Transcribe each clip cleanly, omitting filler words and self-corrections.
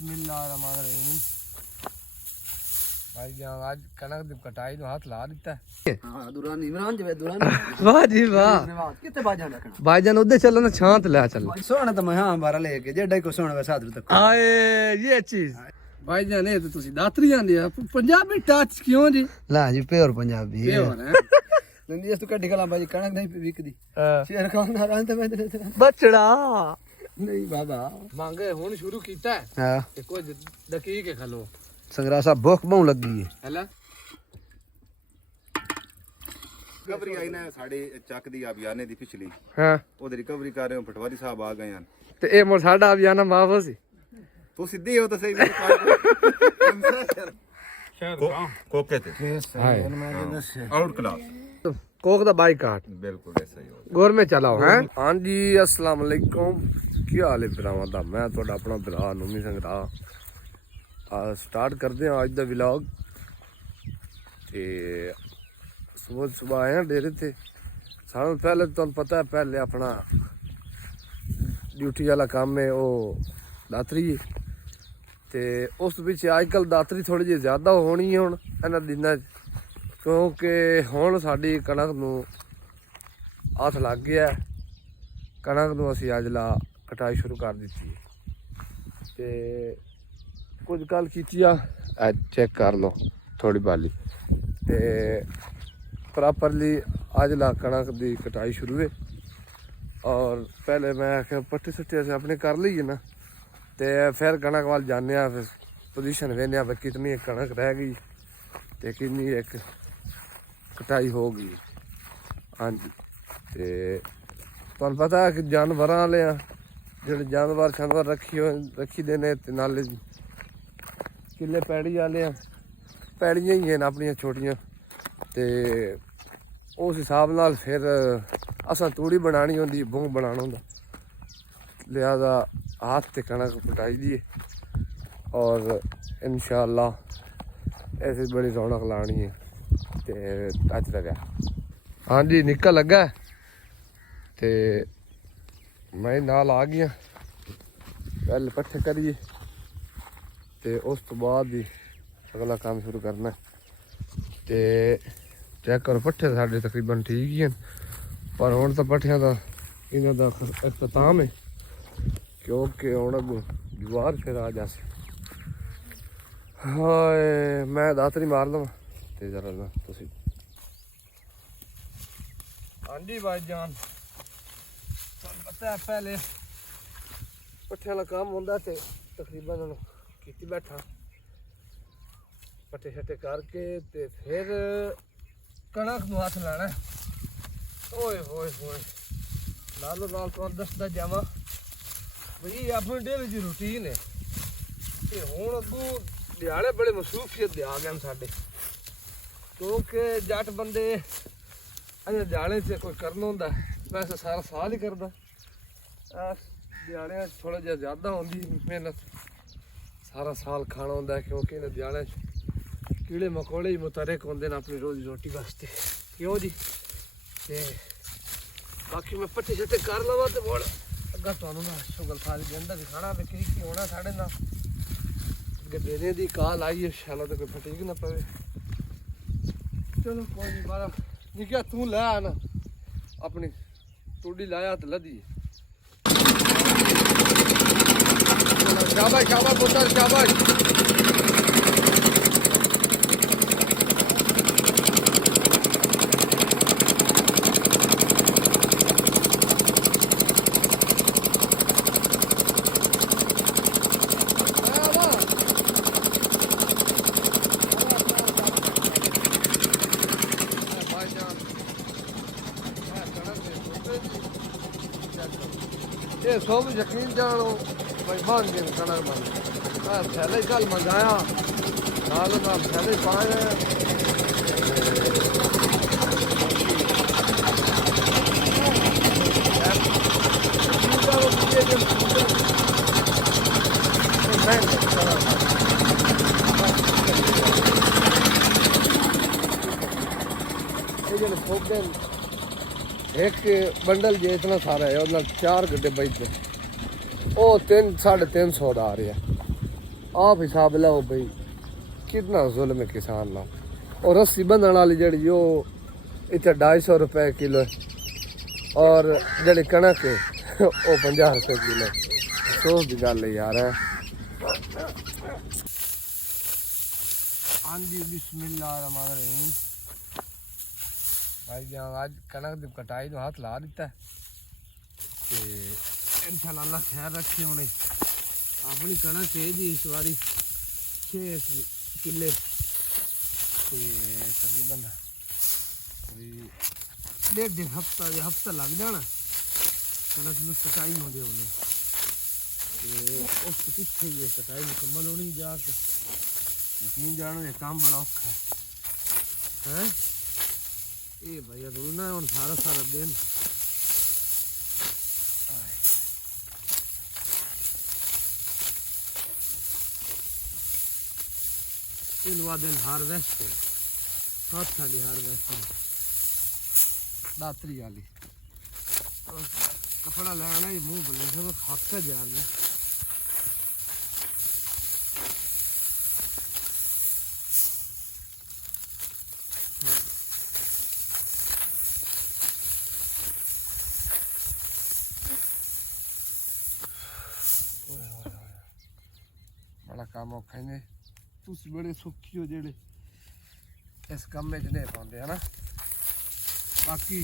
बिस्मिल्लाहिर्रहमानिर्रहीम। भाई जान आज कनक दी कटाई नु हाथ ला दिता हां दुरानी इमरान जी दुरानी वाह जी वाह कितने भाईजान रखना भाईजान उधर चलो ना शांत ले चल सोना तो मैं हां बारा लेके जेडा को सोना वैसा दूर तक आए ये चीज भाईजान ये तो तुसी दातरी आंदी है पंजाबी टच क्यों जी ला जी प्योर पंजाबी प्योर है नंदी इस तो कड्डी कला भाई कणक नहीं विकदी शेर खान ना रहंदा मैं बचड़ा नहीं बाबा मांगे हुन शुरू कीता है हां ते कुछ दकीक खलो संगरा सा भूख बहु लगी है हैला रिकवरी आई ना साढ़े ਚੱਕ ਦੀ ਅਭਿਆਨੇ ਦੀ ਪਿਛਲੀ हां ਉਹਦੀ ਰਿਕਵਰੀ ਕਰ ਰਹੇ ਹੋ ਪਟਵਾਰੀ ਸਾਹਿਬ ਆ ਗਏ ਹਨ ਤੇ ਇਹ ਮੋਰ ਸਾਡਾ ਅਭਿਆਨ ਵਾਪਸ ਸੀ ਤੂੰ ਸਿੱਧੀ ਹੋ ਤਾਂ ਸਹੀ ਕੋਕੇ ਤੇ ਆਊਟ ਕਲਾਸ कोक दा बाइकाट ਬਿਲਕੁਲ ਐਸਾ ਹੀ ਹੋ गोर में चलाओ हैं हाँ जी अस्सलाम वालेकुम की हाल है भरावां दा मैं तुहाडा अपना भरा नूमी संगरा स्टार्ट करते हैं आज दा व्लॉग ते सुबह सुबह आए हैं डेरे ते सानू पहले तुहानू पता है पहले अपना ड्यूटी वाला काम है वो दातरी है ते उस पिछे अजकल दातरी थोड़ी जी ज्यादा होनी है हुण इन्हां दिनां क्योंकि हुण साडी कणक नूं हथ लग गया कणक नूं असीं अज ला कटाई शुरू कर दी ते कुछ गल कीती आ चेक कर लो थोड़ी बाली ते प्रॉपरली अज ला कणक दी कटाई शुरू है और पहले मैं आख्या पट्टे सट्टे असीं अपने कर लीए ना ते फिर कणक वाल जाने फिर पोजीशन वेने कितनी कणक रह गई ते कितनी एक कटाई हो गई। हाँ जी ते तुहानू पता है कि जानवर वाले जेह्ड़े जानवर शानवर रखी दे ने ते नाले किले पैड़ी वाले पैड़ियां ही हैं अपनियां छोटियां ते उस हिसाब नाल फिर असां तूड़ी बनानी होंदी बूंग बनाना होंदा लिहाजा हाथ ते कणक पटाई दी और इंशाअल्लाह ऐसी बड़ी रौनक लानी है ते अज तक है। हाँ जी निक्का लगा ते मैं नाल आ गया पहले पट्ठे करिए ते उस तो बाद ही अगला काम शुरू करना ते चेक करो पट्ठे साढ़े तकरीबन ठीक ही हैं पर हुण तो पट्ठियां दा इन्हां दा इख्तिताम है क्योंकि हुण अगों जवार फिर आ जासे। हाय मैं दातरी मार लवां ते जरा ना तुसीं हाँ जी भाईजान पता है पहले पट्ठे वाला काम होंदा ते तकरीबन कीती बैठा पट्ठे शट्टे करके ते फिर कणक नूं हथ लाना ओए होए होए नालों नाल तुहानूं दसदा जावां बई अपनी डेली दी रूटीन है ते हुण अगों दिहाड़े बड़े मसरूफियत दे आ गए साडे क्योंकि जट बंदे अजें दिहाड़े से कोई करना होंदा वैसे सारा साल ही करदा दिहाड़े थोड़ा जिहा ज़्यादा होंदी मेहनत सारा साल खाना होंदा है क्योंकि इन्हें दिहाड़े कीड़े मकोड़े ही मुतरक होंदे न अपनी रोजी रोटी वास्ते क्यों जी ते बाकी मैं पट्टे शट्टे कर लवां ते मुड़ अग्गा तुहानूं ना शुगल फाल के अंदर दिखाना भी की होना साढ़े नाल देने दी कॉल आई है शाला तो कोई फटीक ना पवे चलो कोई नहीं बारा निकिया तू लै आना अपनी टूडी लाया तो लदी शाबाश शाबाश पुत्र शाबाश ये सब यकीन जानो मेहमान के कणक बन थैले कल मंगाया नाल नाल थैले पाए एक बंडल जे इतना सारा है और 4 गड्ढे बचते वो 300-350 आ रहा है आप हिसाब लाओ भाई कितना जुल्म है किसान ना। और रस्सी बंधन वाली जड़ी वो इतना 250 रुपए किलो है और जड़ी कणक है वो 50 रुपए किलो है। अफसोस की गल है यार। आंधी बिस्मिल्लाहिर्रहमानिर्रहीम। भाई जान आज कणक की कटाई तो हाथ ला दिता है ते इंशाल्लाह अल्लाह खैर रखे उन्हें। अपनी कणक है जी इस बारी 6 किले ते तकरीबन कोई 1.5 हफ्ता लग जाना कणक में कटाई होंदे होने ते उस पिछे ये कटाई मुकम्मल होनी जाके यकीन जानो ये काम बड़ा औखा है। ये भैया रोना है सारा दिन इनवा दिन हारवेस्ट है हाथ वाली हारवेस्ट है दातरी वाली कपड़ा लेना ये मुंह बोले सब खाते जा रहे बड़ा काम औखा है। तुम बड़े सुखी हो जेड़े इस कम में नहीं पाते है ना। बाकी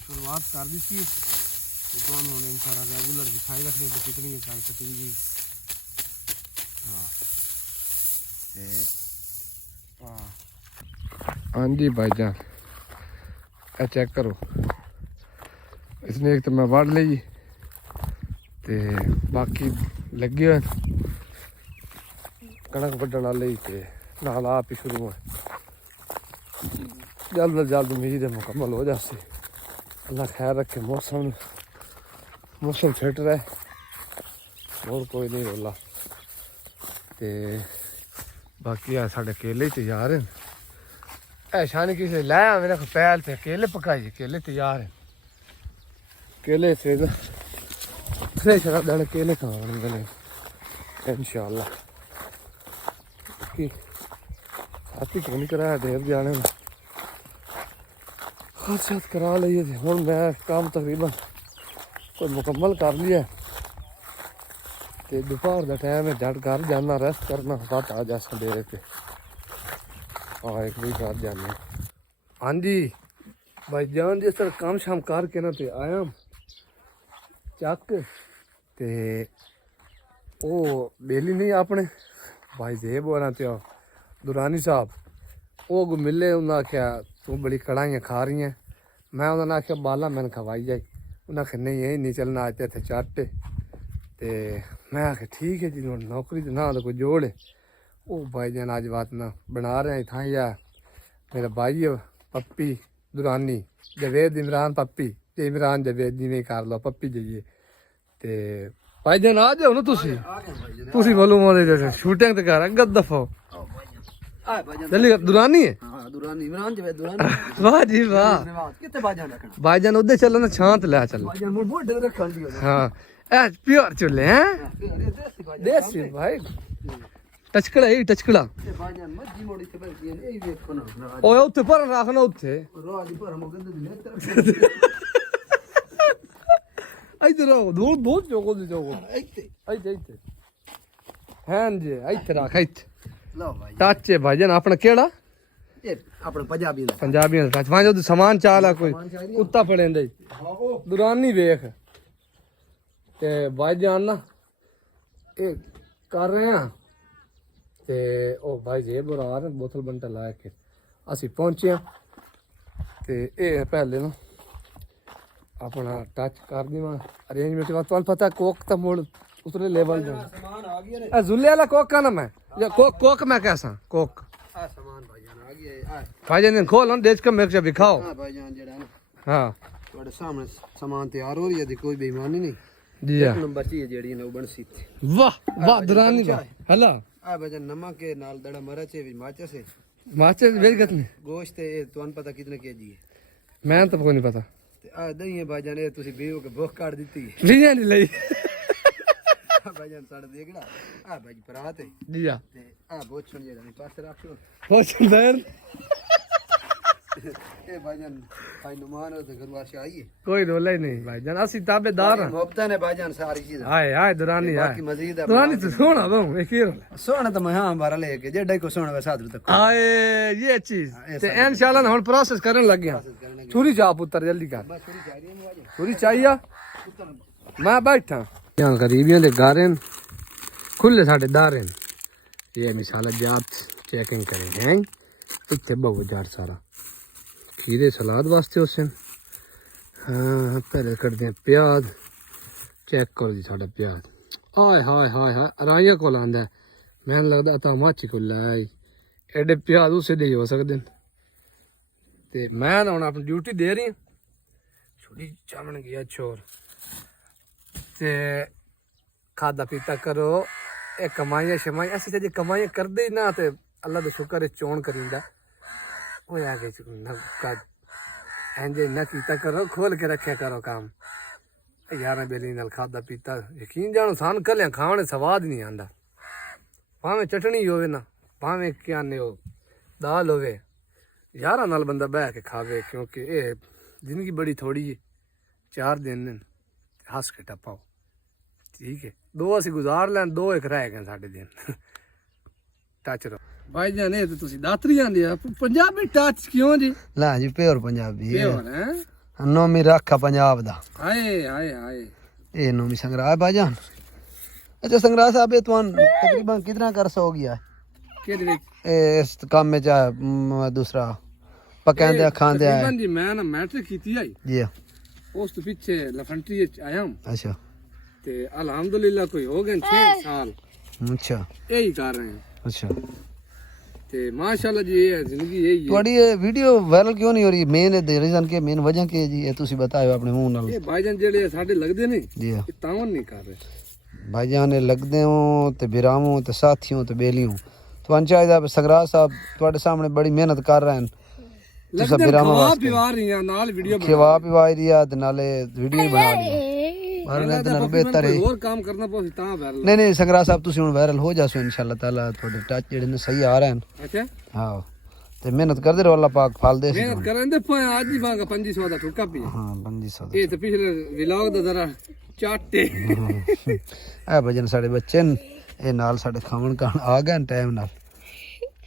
शुरुआत कर दी थी तो उन्होंने सारा रेगुलर दिखाई रखने तो कितनी इकाई कटेगी। हाँ जी भाईजान ए चेक करो इसने एक तो मैं वड़ ली ते बाकी लगे हुए कणक वड्डण वाले ते नाल आप ही शुरू है। जल्द अज जल्द उम्मीद है मुकम्मल हो जाए। अल्लाह खैर रखे मौसम फिट रहे और कोई नहीं रोला। ते बाकी आ साढ़े केले तैयार हैं। ऐसा नहीं किसी लाया मेरे पैल थे केले पकाइए केले तैयार हैं। केले से फ्रेश दाने केले खाने इंशाल्लाह। हाथी फोन कराया देर जाने में हाथ साथ करा लिए थे। हूँ मैं काम तकरीबन कोई मुकम्मल कर लिया तो दोपहर का टाइम है झट घर जाना रेस्ट करना 7 आ जा देर के हाँ 1 बजे घर जाने। हाँ जी भाई जान जिस तरह काम शाम करके ना तो आया चक ते ओ बेली नहीं अपने भाई जेब होना तो दुरानी साहब वो मिले उन्हें आख्या तू बड़ी कढ़ाइयाँ खा रही हैं। मैं उन्होंने आख्या बाला मैंने खवाई जाए। उन्हें आख्या नहीं यही नहीं चलना आज इतने चाटे ते मैं आख्या ठीक है जी नौकरी तो ना कोई जोड़ है। वो भाई जान आज बात ना बना रहे हैं इतना या मेरा भाई है पप्पी दुरानी जवेद इमरान पप्पी इमरान जवेद जिमें कर लो पप्पी जाइए ते भाई जान आ जाओ ना तुसी बोलो मोरे शूटिंग तो कर अगत दफो चलिए दुरानी है वाह जी वाह भाईजान उधर चलो ना शांत ले चलो हाँ प्योर चूल्हे हैं देसी भाई टचकड़ा ही टचकड़ा ओए उत्ते पर रखना उत्ते इधर आओ दूर दूर जोगो जोगो हैं जी इधर रख इधर टच है भाईजान अपना केड़ा अपना पंजाबी टच वहां जो सामान चाला कोई कुत्ता पड़े दे दुरानी देख ते भाईजान ना ये कर रहे हैं ते ओ भाई जेब बुरा रहे बोतल बंटा ला के असी पहुंचे ते ये पहले ना अपना टच कर दी अरेंजमेंट तुम पता कोक तो मुड़ उतरे लेवल जुल्ले वाला कोक का ना मैं कोक मैं कैसा कोक भाईजान खोल देख के मेरे से दिखाओ। हाँ ਤੁਹਾਡੇ ਸਾਹਮਣੇ सामान तैयार हो रही है कोई बेईमानी नहीं जी एक नंबर चीज जेड़ी है बन सी वाह वाह दुरानी हला आ भाईजान नमक के नाल दड़ा मरच है माचिस है माचिस वेच कितने गोश्त है तुम पता कितने केजी है मैं तो कोई नहीं पता आ दही है भाईजान ये तुसी बेओ के भूख काट दी लिया नहीं लई ਭਾਈਜਾਨ ਸਾਡਾ ਦੇਖਣਾ ਆ ਭਾਈ ਪਰਾਤ ਹੈ ਜੀ ਆ ਤੇ ਆ ਬੋਛਣ ਜਿਹੜਾ ਨਹੀਂ ਪਾਸੇ ਰੱਖੋ ਪੁੱਛ ਲੈਣ ਇਹ ਭਾਈਜਾਨ ਭਾਈ ਨੁਮਾਨ ਉਹ ਤੇ ਘਰਵਾਸ ਆਈ ਹੈ ਕੋਈ ਰੋਲਾ ਹੀ ਨਹੀਂ ਭਾਈਜਾਨ ਅਸੀਂ ਤਾਬੇਦਾਰ ਹਾਂ ਮੁਹੱਬਤਾਂ ਨੇ ਭਾਈਜਾਨ ਸਾਰੀ ਚੀਜ਼ ਹਾਏ ਹਾਏ ਦੁਰਾਨੀ ਬਾਕੀ ਹਾਏ ਮਜ਼ੀਦ ਹੈ ਦੁਰਾਨੀ ਤੂੰ ਸੋਹਣਾ ਬਹੁ ਇਹ ਕੀ ਰੋਲਾ ਸੋਹਣਾ ਤਾਂ ਮੈਂ ਹਾਂ ਬਾਰਾ ਲੈ ਕੇ ਜਿਹੜਾ ਕੋ ਸੋਹਣਾ ਵੈਸਾ ਦਰ ਤੱਕ ਆਏ ਇਹ ਚੀਜ਼ ਤੇ ਇਨਸ਼ਾਅੱਲਾ ਹੁਣ ਪ੍ਰੋਸੈਸ ਕਰਨ ਲੱਗੇ ਹਾਂ ਚੂਰੀ ਜਾ ਪੁੱਤਰ ਜਲਦੀ ਕਰ ਬਸ ਥੋੜੀ ਚਾਹੀਦੀ ਹੈ ਮੁਆਜੇ ਚੂਰੀ ਚਾਹੀਆ ਮੈਂ ਬੈਠਾ ਜਾਂ ਗਰੀਬੀਆਂ ਦੇ ਘਰ ਹਨ ਖੁੱਲੇ ਸਾਡੇ ਦਾਰ ਹਨ ਇਹ ਮਿਸਾਲ ਜਾਤ ਚੈਕਿੰਗ ਕਰੇ हैं ਇੱਥੇ ਬਹੁਤ ਜ਼ਾਰ ਸਾਰਾ खीरे सलाद वास्ते उस हाँ पहले करते हैं प्याज चेक करो जी साढ़ा प्याज हाय हाय हाय हाय अराइया को आंदा है मैंने लगता था माची को लाई एडे प्याज उसे दे हो सकते ते मैं ना अपनी ड्यूटी दे रही छोटी चामन गया छोर ते खादा पीता करो ये कमाइयां शमाइयां असि जे कमाइयां करदे ही ना ते अल्लाह दा शुक्र है चोन करींदा वो आगे इंजे ना कीता करो खोल के रखे करो काम यार बेली नाल खादा पीता यकीन जानो सान कलियां खाने स्वाद नहीं आंदा भावें चटनी होवे ना भावें क्या ने हो दाल होवे यारा नाल बंदा बह के खावे क्योंकि ये जिंदगी बड़ी थोड़ी है 4 दिन ने हंस के टपाओ ठीक है 2 असी गुजार लैन 2 एक रह गए साढ़े दिन टच रहो भाई जान ये तो तुसी दातरी आंदी है पंजाबी टच क्यों जी ला जी प्योर पंजाबी है प्योर है नौमी रखा पंजाब दा हाय हाय हाय ये नौमी संग्रह है भाईजान अच्छा संग्रह साहब ये तुम तकरीबन कितना करसा हो गया के दे इस काम में जा दूसरा पकांदे खांदे है जी मैं ना मैट्रिक कीती आई जी उस तो पीछे लफंट्री आया हूं अच्छा ते अल्हम्दुलिल्लाह कोई हो गए 6 साल अच्छा यही कर रहे हैं अच्छा ते माशाल्लाह जी ये जिंदगी यही है थोड़ी ये वीडियो वायरल क्यों नहीं हो रही मेन रीजन के मेन वजह के जी ये तुसी बताओ अपने मुंह नाल ये भाईजान जेड़े साडे लगदे ने जी ये तावन नहीं कर रहे भाईजान ने लगदे हो ते बिरामो ते साथियों ते बेलियों तो चाहिदा संग्राह साहब ਤੁਹਾਡੇ ਸਾਹਮਣੇ ਬੜੀ ਮਿਹਨਤ ਕਰ ਰਹੇ ਹਨ ਤੁਸੀਂ ਬਿਰਾਮਾ ਵਾਸਤੇ ਪਿਵਾ ਰਹੀਆਂ ਨਾਲ ਵੀਡੀਓ ਖਵਾ ਪਿਵਾਈ ਦੀ ਆ ਤੇ ਨਾਲੇ ਵੀਡੀਓ ਬਣਾ ਲਈ ਪਰ ਮੈਂ ਤਾਂ ਬਿਹਤਰ ਹੈ ਹੋਰ ਕੰਮ ਕਰਨਾ ਪਊ ਤਾਂ ਵਾਇਰਲ ਨਹੀਂ ਨਹੀਂ ਸੰਗਰਾ ਸਾਹਿਬ ਤੁਸੀਂ ਹੁਣ ਵਾਇਰਲ ਹੋ ਜਾਸੋ ਇਨਸ਼ਾਅੱਲਾ ਤਾਲਾ ਤੁਹਾਡੇ ਟੱਚ ਜਿਹੜੇ ਨੇ ਸਹੀ ਆ ਰਹੇ ਹਨ ਅੱਛਾ ਹਾਂ ਤੇ ਮਿਹਨਤ ਕਰਦੇ ਰਹੋ ਅੱਲਾਹ ਪਾਕ ਫਲ ਦੇ ਮਿਹਨਤ ਕਰਨ ਦੇ ਪਏ ਅੱਜ ਹੀ ਵਾਂਗਾ 2500 ਦਾ ਠੁੱਕਾ ਪਈ ਹਾਂ 2500 ਇਹ ਤੇ ਪਿਛਲੇ ਵਲੌਗ ਦਾ ਜ਼ਰਾ ਚਾਟੇ ਇਹ ਭਜਨ ਸਾਡੇ ਬੱਚੇ ਨੇ ਇਹ ਨਾਲ ਸਾਡੇ ਖਾਵਣ ਕਾਣ ਆ ਗਏ ਟਾਈਮ ਨਾਲ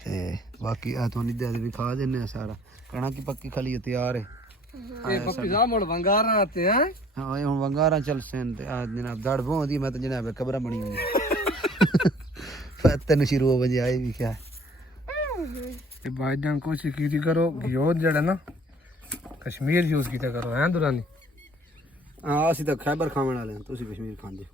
ਤੇ ਬਾਕੀ ਆ ਤੁਹਾਨੂੰ ਦੇ ਵੀ ਖਾ ਦਿੰਨੇ ਆ ਸਾਰਾ ਕਣਾ ਕੀ ਪੱਕੀ ਖਲੀ ਤਿਆਰ ਹੈ ਇਹ ਪੱਪੀ ਸਾਹਿਬ ਮੁੜ ਵੰਗਾਰਾਂ ਤੇ ਹੈ ਹਾਂ ਇਹ ਹੁਣ ਵੰਗਾਰਾਂ ਚੱਲ ਸਨ ਤੇ ਆ ਜਨਾਬ ਦੜ ਭੋਂਦੀ ਮੈਂ ਤਾਂ ਜਨਾਬ ਕਬਰਾਂ ਬਣੀ ਹੋਈ ਫਤਨ ਸ਼ੁਰੂ ਹੋ ਵਜੇ ਆਏ ਵੀ ਕਿਆ ਇਹ ਭਾਈਜਾਨ ਕੋਸ਼ਿਸ਼ ਕੀਤੀ ਕਰੋ ਘਿਓ ਜਿਹੜਾ ਨਾ ਕਸ਼ਮੀਰ ਯੂਜ਼ ਕੀਤਾ ਕਰੋ ਹੈ ਦੁਰਾਨੀ ਹਾਂ ਅਸੀਂ ਤਾਂ ਖੈਬਰ ਖਾਵਣ ਵਾਲੇ ਹਾਂ ਤੁਸੀਂ ਕਸ਼ਮੀਰ ਖਾਂਦੇ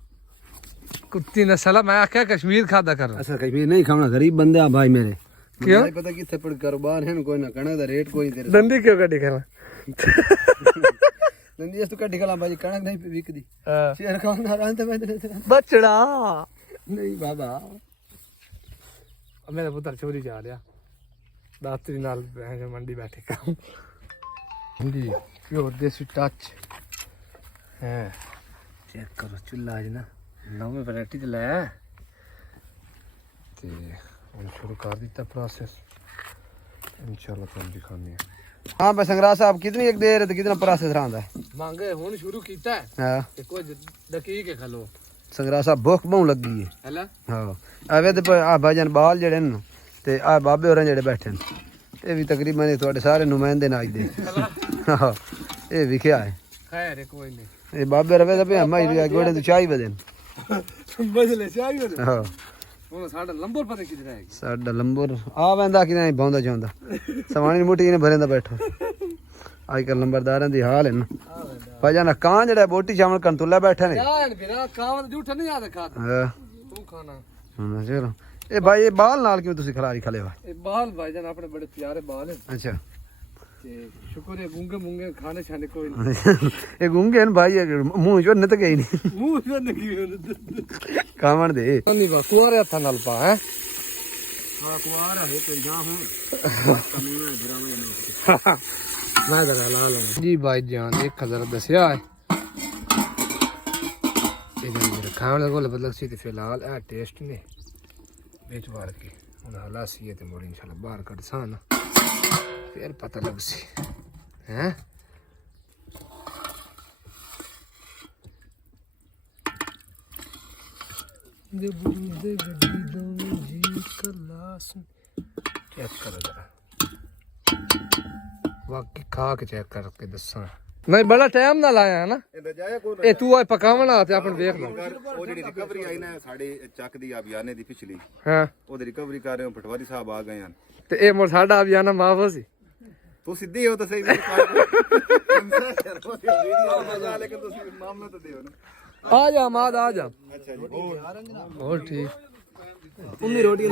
ਕੁੱਤੀ ਨਸਲ ਮੈਂ ਆਖਿਆ ਕਸ਼ਮੀਰ ਖਾਦਾ ਕਰੋ ਅਸਾਂ ਕਸ਼ਮੀਰ ਨਹੀਂ ਖਾਣਾ ਗਰੀਬ ਬੰਦੇ ਆ ਭਾਈ ਮੇਰੇ ਕਿਉਂ ਨਹੀਂ ਪਤਾ ਕਿੱਥੇ ਪੜ ਕਾਰੋਬਾਰ ਹੈ ਕੋਈ ਨਾ ਕਣਕ ਦਾ ਰੇਟ ਕੋਈ ਤੇਰੇ ਦੰਦੀ ਕਿਉਂ ਕੱਢੀ ਕਰਾਂ ਨੰਦੀ ਇਸ ਤੋਂ ਕੱਢੀ ਖਲਾ ਭਾਈ ਕਣਕ ਨਹੀਂ ਵਿਕਦੀ ਹਾਂ ਸ਼ੇਰ ਖਾਨ ਦਾ ਰਾਂ ਤੇ ਮੈਂ ਤੇਰੇ ਬਚੜਾ ਨਹੀਂ ਬਾਬਾ ਮੇਰਾ ਪੁੱਤਰ ਚੋਰੀ ਜਾ ਰਿਹਾ ਦਾਤਰੀ ਨਾਲ ਮੰਡੀ ਬੈਠੇ ਕੰਮ ਜੀ ਪਿਓਰ ਦੇਸੀ ਟੱਚ ਹੈ ਚੈੱਕ ਕਰੋ ਚੁੱਲ੍ਹਾ ਜੀ ਨਾ ਨਵੀਂ ਵੈਰਾਈਟੀ ਤੇ ਲੈ ਤੇ ਹੁਣ ਸ਼ੁਰੂ ਕਰ ਦਿੱਤਾ ਪ੍ਰੋਸੈਸ इंशाल्लाह तुम दिखाने हैं हाँ भाई संग्राह साहब कितनी एक देर है तो कितना प्रोसेस रहा है मांगे हुन शुरू कीता है हाँ ते कुछ दकीक है खलो संग्राह साहब भूख बहुत लगी है हैला हाँ आवे ते आ भाईजान बाल जेड़े न ते आ बाबे होरां जेड़े बैठे न ये भी तकरीबन थोड़े सारे नुमाइंदे नाच दे हाँ ये भी क्या है खैर है कोई नहीं ये बाबे रवे ते मैं गोड़े तो चाय बदन बदले चाहिए हाँ ਉਹ ਸਾਡਾ ਲੰਬਰ ਪਤਾ ਕਿਧਰ ਹੈ ਸਾਡਾ ਲੰਬਰ ਆ ਵੰਦਾ ਕਿ ਨਹੀਂ ਬੌਂਦਾ ਚਾਹੁੰਦਾ ਸਵਾਣੀ ਮੁੱਠੀ ਨੇ ਭਰੇ ਦਾ ਬੈਠੋ ਅੱਜ ਕੱਲ ਲੰਬਰਦਾਰਾਂ ਦੀ ਹਾਲ ਹੈ ਨਾ ਭਾਜਾਨ ਕਾਂ ਜਿਹੜਾ ਬੋਟੀ ਚਾਵਲ ਕੰਤੁੱਲਾ ਬੈਠਾ ਨੇ ਯਾਰ ਬਿਨਾ ਕਾਵਨ ਝੂਠਾ ਨਹੀਂ ਯਾਦ ਖਾ ਹਾਂ ਤੂੰ ਖਾਣਾ ਹਾਂ ਚਲੋ ਇਹ ਭਾਈ ਇਹ ਬਾਲ ਨਾਲ ਕਿਉਂ ਤੁਸੀਂ ਖਿਲਾਰੀ ਖਲੇ ਵਾ ਇਹ ਬਾਲ ਭਾਈਜਾਨ ਆਪਣੇ ਬੜੇ ਪਿਆਰੇ ਬਾਲ ਹੈ ਅੱਛਾ ਤੇ ਸ਼ੁਕਰ ਹੈ ਗੁੰਗੇ ਮੁੰਗੇ ਖਾਣੇ ਛਾਣੇ ਕੋਈ ਨਹੀਂ ਇਹ ਗੁੰਗੇ ਨੇ ਭਾਈ ਮੂੰਹ ਚੋਂ ਨਿਤ ਗਈ ਨਹੀਂ ਮੂੰਹ ਚੋਂ ਨਿਕਲੀ ਕਾਵਣ ਦੇ ਨਹੀਂ ਬਸ ਤੁਆਰੇ ਹੱਥਾਂ ਨਾਲ ਪਾ ਹੈ ਹਾਂ ਕੁਆਰ ਹੈ ਤੇ ਜਾਂ ਹੁਣ ਮੈਂ ਜਰਾ ਲਾ ਲਾਂ ਜੀ ਭਾਈ ਜਾਨ 1000 ਦੱਸਿਆ ਹੈ ਇਹਨਾਂ ਨੇ ਰੱਖਾ ਖਾਣ ਕੋਲ ਬਦਲ ਸੀ ਤੇ ਫਿਲਹਾਲ ਇਹ ਟੇਸਟ ਨੇ ਵਿੱਚ ਵਾਰ ਕੇ ਹੁਣ ਹਲਾਸੀ ਤੇ ਮੋੜੀ ਇਨਸ਼ਾਅੱਲਾ ਬਾਹਰ ਕੱਢ ਸਾਂ ਫਿਰ ਪਤਾ ਲੱਗ ਸੀ ਹੈ ਦੇ ਬੁੱਦੇ ਗੱਡੀ ਦੋਵੇਂ ਜੀ ਕਲਾਸ ਚੈੱਕ ਕਰੋ ਜਰਾ ਵਾਕਈ ਖਾ ਕੇ ਚੈੱਕ ਕਰਕੇ ਦੱਸਾਂ ਨਹੀਂ ਬੜਾ ਟਾਈਮ ਨਾਲ ਆਇਆ ਨਾ ਇਹਦਾ ਜਾਇਆ ਕੋਲ ਇਹ ਤੂੰ ਆ ਪਕਾਵਣਾ ਤੇ ਆਪਣ ਵੇਖ ਲੈ ਉਹ ਜਿਹੜੀ ਰਿਕਵਰੀ ਆਈ ਨਾ ਸਾਡੇ ਚੱਕ ਦੀ ਅਭਿਆਨੇ ਦੀ ਪਿਛਲੀ ਹਾਂ ਉਹਦੀ ਰਿਕਵਰੀ ਕਰ ਰਹੇ ਹੋ ਪਟਵਾਰੀ ਸਾਹਿਬ ਆ ਗਏ ਹਨ ਤੇ ਇਹ ਮੋਰ ਸਾਡਾ ਅਭਿਆਨ ਮਾਫ ਸੀ ਤੂੰ ਸਿੱਧੀ ਹੋ ਤਾਂ ਸਹੀ ਲੇਕਿਨ ਤੁਸੀਂ ਮਾਮਲਾ ਤਾਂ ਦਿਓ ਨਾ ਆ ਜਾ ਮਾਦ ਆ ਜਾ ਅੱਛਾ ਜੀ ਹੋਰ ਠੀਕ ਉਮੀ ਰੋਟੀ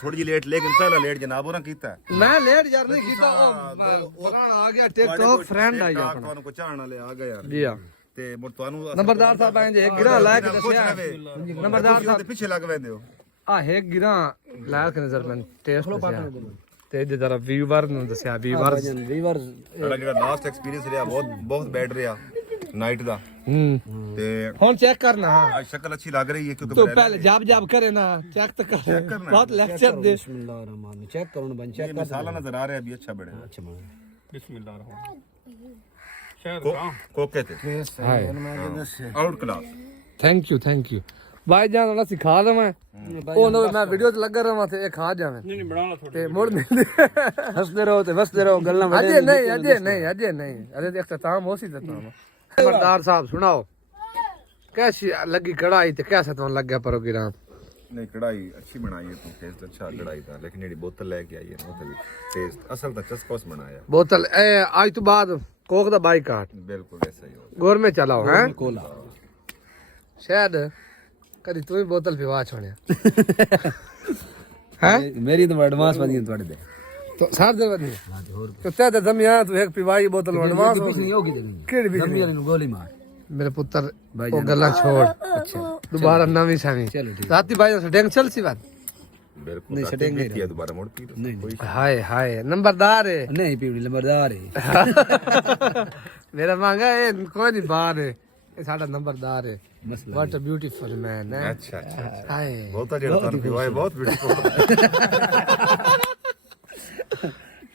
ਥੋੜੀ ਜਿਹੀ ਲੇਟ ਲੇਕਿਨ ਪਹਿਲਾਂ ਲੇਟ ਜਨਾਬ ਉਹਨਾਂ ਕੀਤਾ ਮੈਂ ਲੇਟ ਯਾਰ ਨਹੀਂ ਕੀਤਾ ਉਹ ਆ ਗਿਆ ਟਿਕਟੌਕ ਫਰੈਂਡ ਆਈ ਆਪਣਾ ਤੁਹਾਨੂੰ ਕੋ ਚਾਹਣ ਵਾਲੇ ਆ ਗਏ ਯਾਰ ਜੀ ਆ ਤੇ ਮੁੜ ਤੁਹਾਨੂੰ ਨੰਬਰਦਾਰ ਸਾਹਿਬ ਆਏ ਜੇ ਗਿਰਾ ਲਾ ਕੇ ਦੱਸਿਆ ਨੰਬਰਦਾਰ ਸਾਹਿਬ ਦੇ ਪਿੱਛੇ ਲੱਗ ਵੈਂਦੇ ਹੋ ਆ ਹੈ ਗਿਰਾ ਲਾ ਕੇ ਨਜ਼ਰ ਮੈਂ ਟੇਸਟ ਦੱਸਿਆ ਤੇ ਇਹਦੇ ਜਰਾ ਵੀਵਰ ਨੂੰ ਦੱਸਿਆ ਵੀਵਰ ਸਾਡਾ ਜਿਹੜਾ ਲਾਸਟ ਐਕਸਪੀਰੀਅੰਸ ਰਿਹਾ ਬਹੁਤ ਬੈਡ ਰਿਹਾ ਨਾਈਟ ਦਾ ਤੇ ਹੁਣ ਚੈੱਕ ਕਰਨਾ ਹਾਂ ਅੱਜ ਸ਼ਕਲ ਅੱਛੀ ਲੱਗ ਰਹੀ ਹੈ ਕਿਉਂਕਿ ਤੂੰ ਪਹਿਲੇ ਜਾਬ करे ना चेक तो कर बहुत लेक्चर दे बिस्मिल्लाहिर्रहमानिर्रहीम चेक करो बन चेक ये मसाला नजर आ रहा है अभी अच्छा बने अच्छा बन कोके थे आउट क्लास थैंक यू भाई जान वाला सिखा दे मैं ओ नो मैं वीडियो ਤੇ ਲੱਗਾ ਰਹਾ ਤੇ ਇਹ ਖਾ ਜਾਵੇਂ ਨਹੀਂ ਬਣਾ ਲਾ ਥੋੜੀ ਤੇ ਮੁੜ ਨਹੀਂ हंसते रहो गल्ला अजय नहीं अरे देख ताम हो सी ताम नंबरदार साहब सुनाओ कैसी लगी कढ़ाई ते कैसा तो लग गया प्रोग्राम नहीं कढ़ाई अच्छी बनाई है तो टेस्ट अच्छा कढ़ाई था लेकिन ये बोतल लेके आई है ना टेस्ट असल तो चस्कोस बनाया बोतल ए आज तो बाद कोक दा बाइकाट बिल्कुल ऐसा ही हो गोर में चलाओ हैं कोला शायद कभी तू ही बोतल पिवा छोड़िया हैं मेरी तो एडवांस वाली थोड़े दे तो सार दे बदी तो ते ते दम यहाँ तू एक पिवाई बोतल एडवांस हो नहीं होगी देनी केड़ी भी दमी वाली गोली मार मेरे पुत्र वो गल्ला छोड़ अच्छा दोबारा नवी सावी चलो ठीक राती भाई से डेंग चल सी बात बिल्कुल नहीं छटेंगे किया दोबारा मोड़ पी नहीं हाय नंबरदार है नहीं पीवड़ी नंबरदार है मेरा मांगा है कोई नहीं बाहर है ये साडा नंबरदार है मसला व्हाट अ ब्यूटीफुल मैन है अच्छा अच्छा हाय बहुत अच्छा था पिवाई बहुत ब्यूटीफुल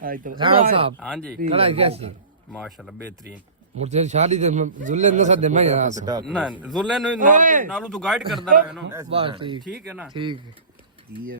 राणा साहब हाँ जी कढ़ाई कैसी माशाल्लाह बेहतरीन मुझे शादी दे जुल्ले न सदे मैं यहाँ ना जुल्ले नालू तो गाइड करदा है ना बस ठीक ठीक है ना ठीक